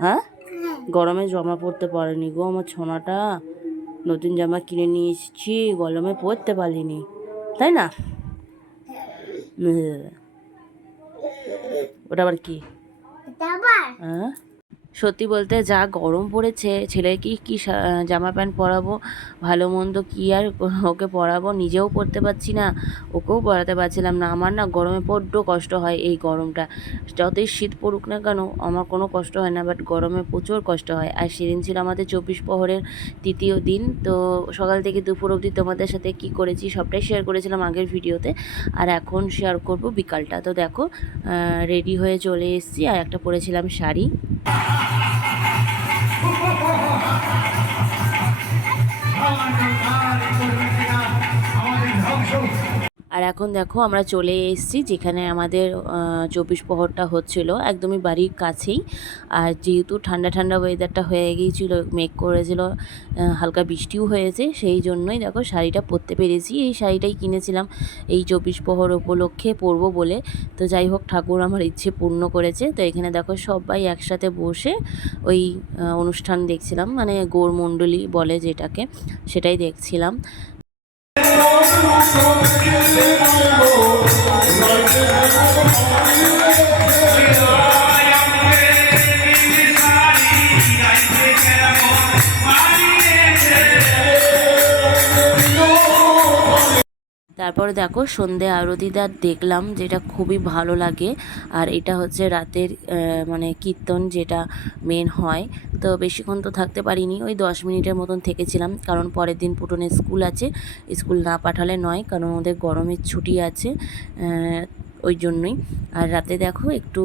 হ্যাঁ? গরমে জামা পরতে পারিনি গো আমার ছোনাটা নতুন জামা কিনে নিয়ে এসেছি গরমে পরতে পারিনি। তাই না? ওটা আবার কি? হ্যাঁ? সত্যি বলতে যা গরম পড়েছে ছেলেকে কি জামা প্যান্ট পরাবো, ভালো মন্দ কী আর ওকে পরাবো, নিজেও পরতে পারছি না, ওকেও পরাতে পারছিলাম না। আমার না গরমে বড্ড কষ্ট হয় এই গরমটা। যতই শীত পড়ুক না কেন, আমার কোনো কষ্ট হয় না বাট গরমে প্রচুর কষ্ট হয়। আর সেদিন ছিল আমাদের চব্বিশ প্রহরের তৃতীয় দিন, তো সকাল থেকে দুপুর অবধি তোমাদের সাথে কি করেছি, সবটাই শেয়ার করেছিলাম আগের ভিডিওতে। আর এখন শেয়ার করব বিকালটা। তো দেখো রেডি হয়ে চলে এসেছি। আর একটা পরেছিলাম শাড়ি। আমাদের ধ্বংস। আর এখন দেখো আমরা চলে এসেছি যেখানে আমাদের চব্বিশ প্রহরটা হচ্ছিল। একদমই বাড়ির কাছেই। আর যেহেতু ঠান্ডা ঠান্ডা ওয়েদারটা হয়ে গিয়েছিল, মেঘ করেছিল হালকা বৃষ্টিও হয়েছে, সেই জন্যই দেখো শাড়িটা পরতে পেরেছি। এই শাড়িটাই কিনেছিলাম এই চব্বিশ প্রহর উপলক্ষে পরবো বলে। তো যাই হোক, ঠাকুর আমার ইচ্ছে পূর্ণ করেছে। তো এখানে দেখো সবাই একসাথে বসে ওই অনুষ্ঠান দেখছিলাম মানে গৌরমণ্ডলী বলে যেটাকে, সেটাই দেখছিলাম। I'm তারপরে দেখো সন্ধে আরতিটা দেখলাম, যেটা খুবই ভালো লাগে। আর এটা হচ্ছে রাতের মানে কীর্তন যেটা মেন হয়। তো বেশিক্ষণ তো থাকতে পারিনি, ওই দশ মিনিটের মতন থেকেছিলাম। কারণ পরের দিন পুটনের স্কুল আছে, স্কুল না পাঠালে নয়, কারণ ওদের গরমের ছুটি আছে ওই জন্যই। আর রাতে দেখো একটু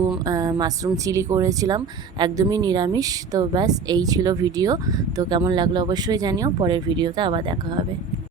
মাশরুম চিলি করেছিলাম, একদমই নিরামিষ। তো ব্যাস, এই ছিল ভিডিও। তো কেমন লাগল অবশ্যই জানিও, পরের ভিডিওতে আবার দেখা হবে।